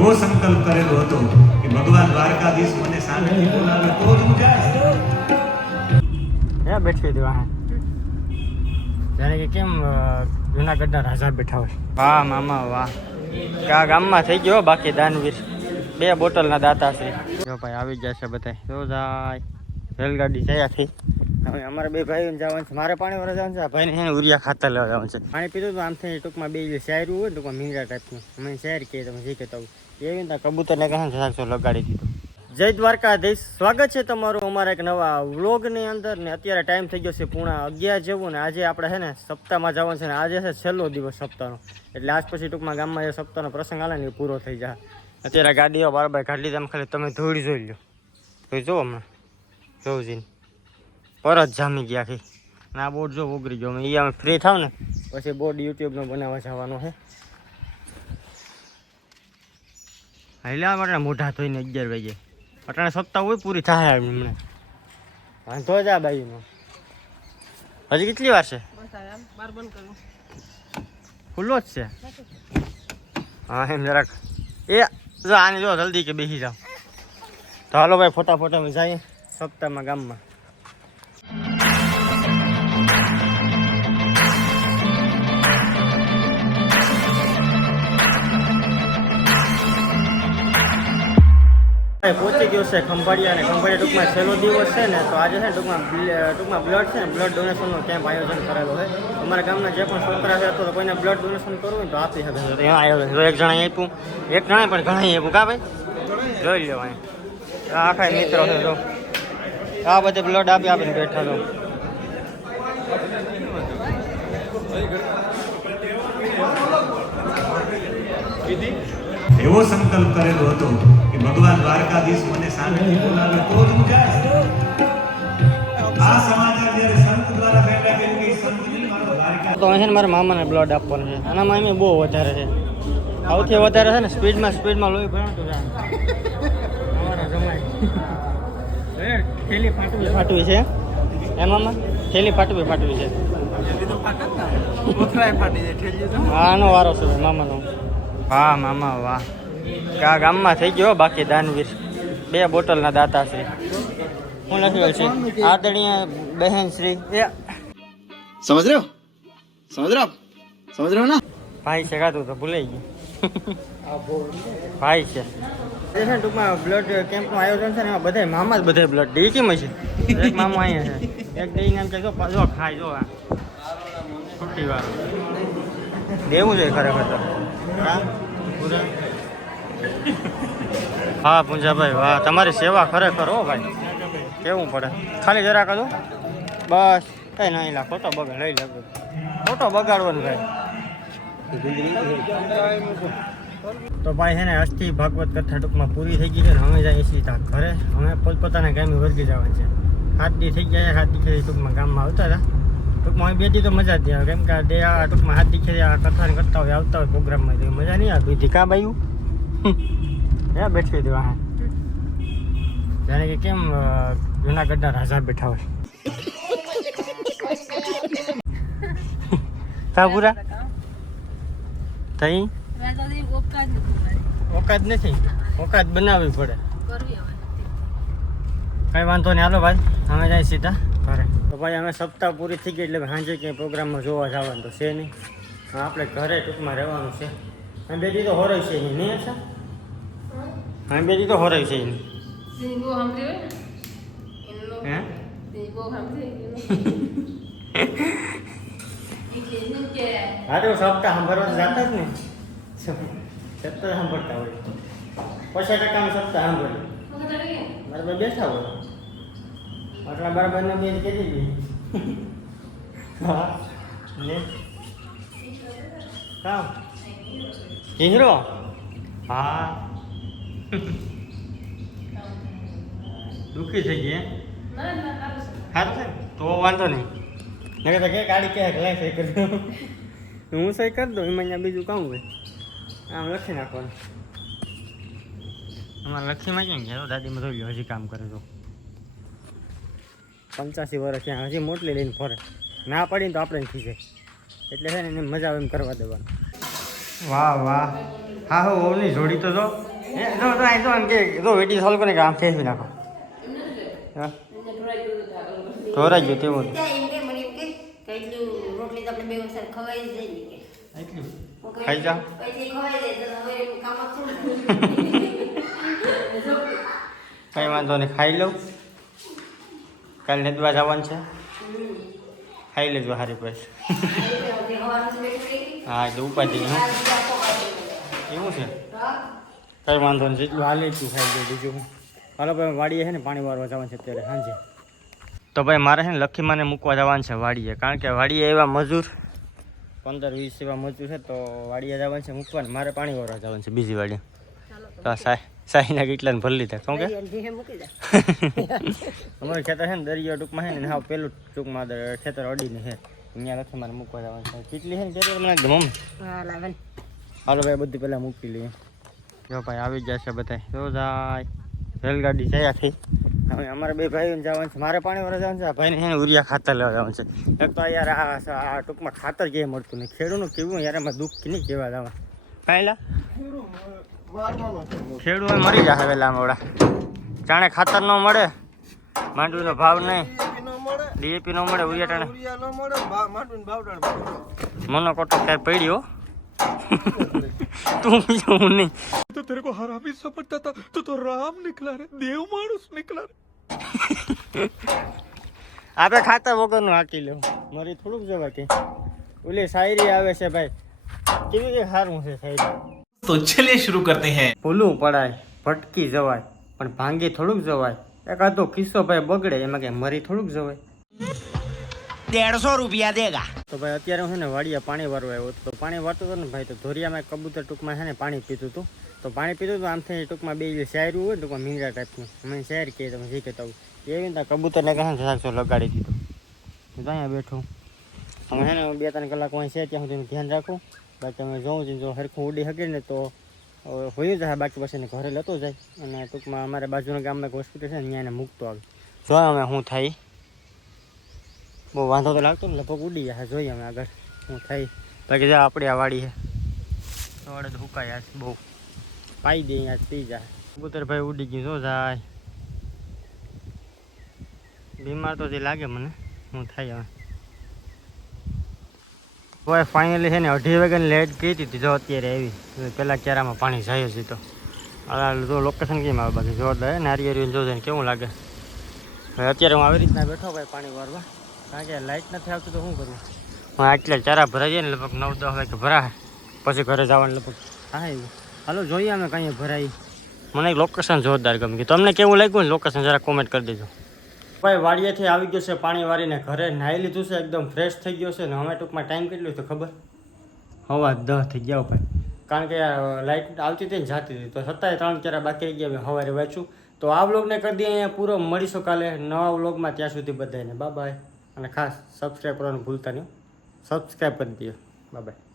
એવો સંકલ્પ કરેલો હતો કે ભગવાન દ્વારકાધીશ મને સામેથી બોલાવે તો જ હું જાય. બેઠી હતી વાહન? જાણે કે કેમ જુનાગઢના રાજા બેઠા હોય. વાહ મામા વાહ. કા ગામમાં થઈ ગયો બાકી દાનવીર? બે બોટલના દાતા છે. જો ભાઈ આવી ગયા છે બધા જો જાય. રેલગાડી જયાથી હવે અમારા બે ભાઈઓને જવાનું છે. મારે પાણી વરસ જવાનું છે, આ ભાઈને એને ઉરિયા ખાતર લેવા જવાનું છે. પાણી પીધું તો આમથી ટૂંકમાં બે શાયરું હોય ને ટૂંકમાં મીંડા ટાઈપનું. અમે શાયર કહીએ તમે કહેતા હોય એવી રીતે કબૂતરને કહે છે લગાડી દીધું. જય દ્વારકાધીશ. સ્વાગત છે તમારું અમારા એક નવા વ્લોગની અંદર ને અત્યારે ટાઈમ થઈ ગયો છે પૂણા અગિયાર જેવું ને આજે આપણે છે ને સપ્તાહમાં જવાનું છે ને આજે છે છેલ્લો દિવસ સપ્તાહનો. એટલે આજ પછી ટૂંકમાં ગામમાં જે સપ્તાહનો પ્રસંગ આવે ને એ પૂરો થઈ જાય. અત્યારે ગાડીઓ બરાબર કાઢી લીધા ખાલી તમે ધોળી જોઈ લો તો જો હમણાં. જોઉં જઈને. પરત જામી ગયા છે. અને આ બોર્ડ જો ઉગરી ગયો. એ અમે ફ્રી થાવ ને પછી બોર્ડ યુટ્યુબનો બનાવવા જવાનો છે. હાલ્યા માટે મોઢા ધોઈને અગિયાર વાગે અટાણે સપ્તાહ હોય પૂરી થાય એમ હમણાં વાંધો જ આ બાઈનો. હજી કેટલી વાર છે? ખુલ્લો જ છે? હા એમ જરાક. એ જો આને જો જલ્દી કે બેસી જાઓ તો હાલો ભાઈ ફોટા ફોટા જઈએ સપ્તાહમાં ગામમાં. પહોંચી ગયો છે ખંભાળિયા અને ખંભાળિયા ટૂંકમાં છેલ્લો દિવસ છે ને તો આજે છે ને ટૂંકમાં ટૂંકમાં બ્લડ છે ને બ્લડ ડોનેશનનો કેમ્પ આયોજન કરેલો છે. અમારા ગામના જે પણ છોકરા છે તો કોઈને બ્લડ ડોનેશન કરવું તો આપી શકે. એક જણા આપ્યું. એક જણા પણ ઘણા આપ્યું. કા ભાઈ? જોઈ લો ભાઈ આ આખા મિત્રો છે તો આ બધે બ્લડ આપી આપીને બેઠા તો એવો સંકલ્પ કરેલો હતો કે ભગવાન દ્વારકાધીશ મને સામેથી બોલાવે તો જ હું જાય આ સમાચાર જ્યારે સંત દ્વારા ફેંકા કે કે સંતજી મારો દ્વારકા તો અહીં છે ને મારા મામાને બ્લડ આપવાનું છે. આનામાં એમ બહુ વધારે છે. સૌથી વધારે છે ને સ્પીડમાં સ્પીડમાં લોહી ભરાતું છે અમારા જમાઈ. થેલી ફાટવી. ફાટવી છે? એમાં થેલી ફાટવી ફાટવી છે. આનો વારો છે મામાનો. વાહ મામા વાહ. આ ગામમાં થઈ ગયો બાકી દાનવીર? બે બોટલના દાતા શ્રી હું લખ્યું છે. આદરણીય બહેન શ્રી. સમજ રહ્યો? સમજ રહ્યો? સમજ રહ્યો ના? ભાઈ છે કાતું તો ભૂલાઈ ગયું. ભાઈ છે. ટૂંકમાં બ્લડ કેમ્પનું આયોજન છે ને એમાં બધા મામા જ બધા બ્લડ ડી કેમ છે? એક મામા અહીંયા છે. એક ડી નામ કહેજો પાછો ખાય જો આ. છૂટી વાર દેવું જોઈએ ખરેખર તો. હા પૂંજાભાઈ, વાહ, તમારી સેવા ખરેખર હો ભાઈ. કેવું પડે? ખાલી જરા કદો બસ, કઈ નહીં, લા, ખોટો બગાડ, લઈ લે ખોટો બગાડવાનું ભાઈ. તો ભાઈ છે ને અસ્થિ ભાગવત કથા ટૂંકમાં પૂરી થઈ ગઈ છે ને હવે જાય સીધા ઘરે. હવે પોતપોતાના ગામે વર્ગી જવાનું છે. હાથ દી થઈ ગયા હાથ દી ટૂંકમાં ગામમાં આવતા હતા. ટૂંકમાં બેટી તો મજા જ આવે કેમ કે આ ડે આ ટૂંકમાં હાથ દીખે આ કથાને કરતા હોય આવતા હોય પ્રોગ્રામમાં તો મજા નહીં આવતી. હતી કા બાયું હે બેઠી હતી હા જાણે કે કેમ જુનાગઢના રાજા બેઠા હોય. તાપુરા તઈ ઓકાત નથી ઓકાત બનાવવી પડે. કઈ વાંધો નહીં. હાલો ભાઈ અમે જાય સીધા ઘરે. ભાઈ અમે સપ્તાહ પૂરી થઈ ગઈ એટલે સાંજે ક્યાંય પ્રોગ્રામમાં જોવા જવાનું તો છે નહીં. હા, આપણે ઘરે ટૂંકમાં રહેવાનું છે. અમે બે દી તો હોરય છે નહીં નહીં અચ્છા? અમે બે દી તો હોરય છે નહીં. હે? હા તો સપ્તાહ સાંભળવા જતા જ ને. સપ્તાહ સાંભળતા હોય. પચાસ ટકાનું સપ્તાહ સાંભળ્યું બરાબર બેઠા હોય. આટલા બરાબર ને બેન કે હતી હા. ને? કામ? હિંગરો? હા. દુઃખી થઈ ગઈ સારું છે તો વાંધો નહીં. નકર તો કે કાઢી કે લાઈ સહી કરી દઉં. હું સહી કરી દઉં, એમાં અહીંયા બીજું કહું હોય. આમ લખી નાખવાનું. અમારે લખીમાં કેમ ગયા દાદીમાં મધો હજી કામ કરે તો. પંચ્યાસી વર્ષ ત્યાં હજી મોટલી લઈને ફરે. ના પડીને તો આપણે ખીચે એટલે છે ને એને મજા આવે એમ કરવા દેવાનું. વાહ વાહ. હા હો ઓવની જોડી તો જો. જો તો અહીં તો એમ કે જો વેટી સોલ્વ કરે કે આમ ફેરવી નાખો. હા. ઢોરાઈ ગયું તેવું. ખાઈ જા. કઈ વાંધો નહીં ખાઈ લઉં. કાલે નેદવા જવાનું છે? ખાઈ લેજો હારી પછી. હા, એટલે ઉપાધિ એવું છે? જાય. કઈ વાંધો નહીં, જેટલું હાલે એટલું ખાઈ લે બીજું હાલો, ભાઈ, વાડીએ છે ને પાણી વારવા જવાનું છે અત્યારે, સાંજે. તો ભાઈ, મારે છે ને લખીમાને મૂકવા જવાનું છે વાડીએ, કારણ કે વાડીએ એવા મજૂર, પંદર વીસ એવા મજૂર છે, તો વાડીએ જવાનું છે મૂકવા મારે પાણી વારવા જવાનું છે, બીજી વાડીએ. તો સાઈ કેટલા ને ભરી લીધા શું કે. અમારું ખેતર છે ને દરિયો ટૂંકમાં છે ને હા પેલું ટૂંકમાં ખેતર ખેતર અડીને છે. અહીંયા નથી મારે મૂકવા જવાનું. છે કેટલી છે ને કેટલી તમને મમ્મી. હાલો ભાઈ બધી પહેલાં મૂકી લઈએ. જો ભાઈ આવી જશે બધા જો જાય રેલગાડી જયા આખી. હવે અમારે બે ભાઈઓને જવાનું છે. મારે પાણી વાળા જવાનું છે. આ ભાઈને છે ને ઉરિયા ખાતર લેવા જવાનું છે. એક તો યાર આ આ ટૂંકમાં ખાતર ક્યાંય મળતું નહીં. ખેડૂતનું કેવું યાર એમાં દુઃખ નહીં કેવા જવા. કાંઈલા ખેડૂત મરી જાય વેલા મોડા. જાણે ખાતર ન મળે માંડવીનો ભાવ નહીં. ડીએપી ન મળે ઉરિયા ટાણે મનો કોટો ક્યાંય પડ્યો. તું હું નહીં. તો તેરે કો હરા ભી સપટતા તા તો રામ નીકળા રે દેવ માણસ નીકળા રે. આપણે ખાતર વગરનું હાકી લો મારી થોડુંક જવા કે ઓલી શાયરી આવે છે ભાઈ. કેવી કે સારું છે શાયરી तो चलिए शुरू करते हैं ભૂલું પડાય ભટકી જવાય પણ ભાંગી થોડુંક જવાય એકાદો કિસ્સો ભાઈ બગડે એમાં કે મરી થોડુંક જવાય डेढ़ रुपया देगा તો ભાઈ અત્યારે હું છે ને વાડિયા પાણી વારવા આવ્યો હતો તો પાણી વારતો હતો ને ભાઈ તો ધોરિયામાં કબૂતર ટૂંકમાં છે ને પાણી પીતું હતું તો પાણી પીતું હતું આમથી ટૂંકમાં બે જે શાયરું હોય ને ટૂંકમાં મીંગરા ટાઈપનું અમે શાયર કહીએ તમે જે કહેતા હોય એવી રીતે કબૂતરને કહે ને સાતસો લગાડી દીધું હું તો અહીંયા બેઠું હવે છે ને બે ત્રણ કલાક અહીં છે ત્યાં સુધી ધ્યાન રાખું બાકી અમે જોઉં છું, જો હરખું ઉડી શકે ને તો હોય જ બાકી પછી ઘરે લેતો જાય. અને ટૂંકમાં અમારે બાજુના ગામમાં એક હોસ્પિટલ છે ને, ત્યાં એને મૂકતો આવે. જો અમે શું થાય. બહુ વાંધો તો લાગતો ને, લગભગ ઉડી જાય. જોઈએ અમે આગળ શું થાય. બાકી જો આપણી આ વાડી છે. વાડે તો હુકાય બહુ. પાઈ દે અહીંયા પી જાય. કબૂતર ભાઈ ઉડી ગયું, જો જાય. બીમાર તો જે લાગે મને, હું થાય હવે. હવે ફાઇનલી છે ને અઢી વાગ્યાની લેટ ગઈ હતી જો અત્યારે આવી. પેલા ક્યારામાં પાણી જાય જ તો. જો લોકેશન કેમ આવે બાકી? જોરદાર નારિયેરી જોજે ને કેવું લાગે? હવે અત્યારે હું આવી રીતના બેઠો ભાઈ પાણી વારવા કારણ કે લાઇટ નથી આવતી તો શું કરવું હું આટલે ચારા ભરાઈ જાય ને લગભગ નવ દસ વાગે ભરાય. પછી ઘરે જવાનું લગભગ હા એવું. હાલો, જોઈએ અમે કંઈ ભરાય. મને લોકેશન જોરદાર ગમ્યું તમને કેવું લાગ્યું લોકેશન જરા કોમેન્ટ કરી દેજો. ભાઈ વાડિયાથી આવી ગયો છે પાણી વાળીને ઘરે નાહી લીધું છે, એકદમ ફ્રેશ થઈ ગયો છે ને હવે ટૂંકમાં ટાઈમ કેટલું તો ખબર? હવા દહ થઈ ગયા ભાઈ. કારણ કે લાઇટ આવતી હતી ને જાતી હતી, તો સત્તાએ ત્રણ ચાર બાકી રહી ગયા સવારે વાંચું તો આ વ્લોગને કરી દઈએ અહીંયા પૂરો, મળીશું કાલે નવા વ્લોગમાં ત્યાં સુધી બધાને બાય અને ખાસ સબસ્ક્રાઈબ કરવાનું ભૂલતા નહીં સબસ્ક્રાઈબ કરી દો બાય બાય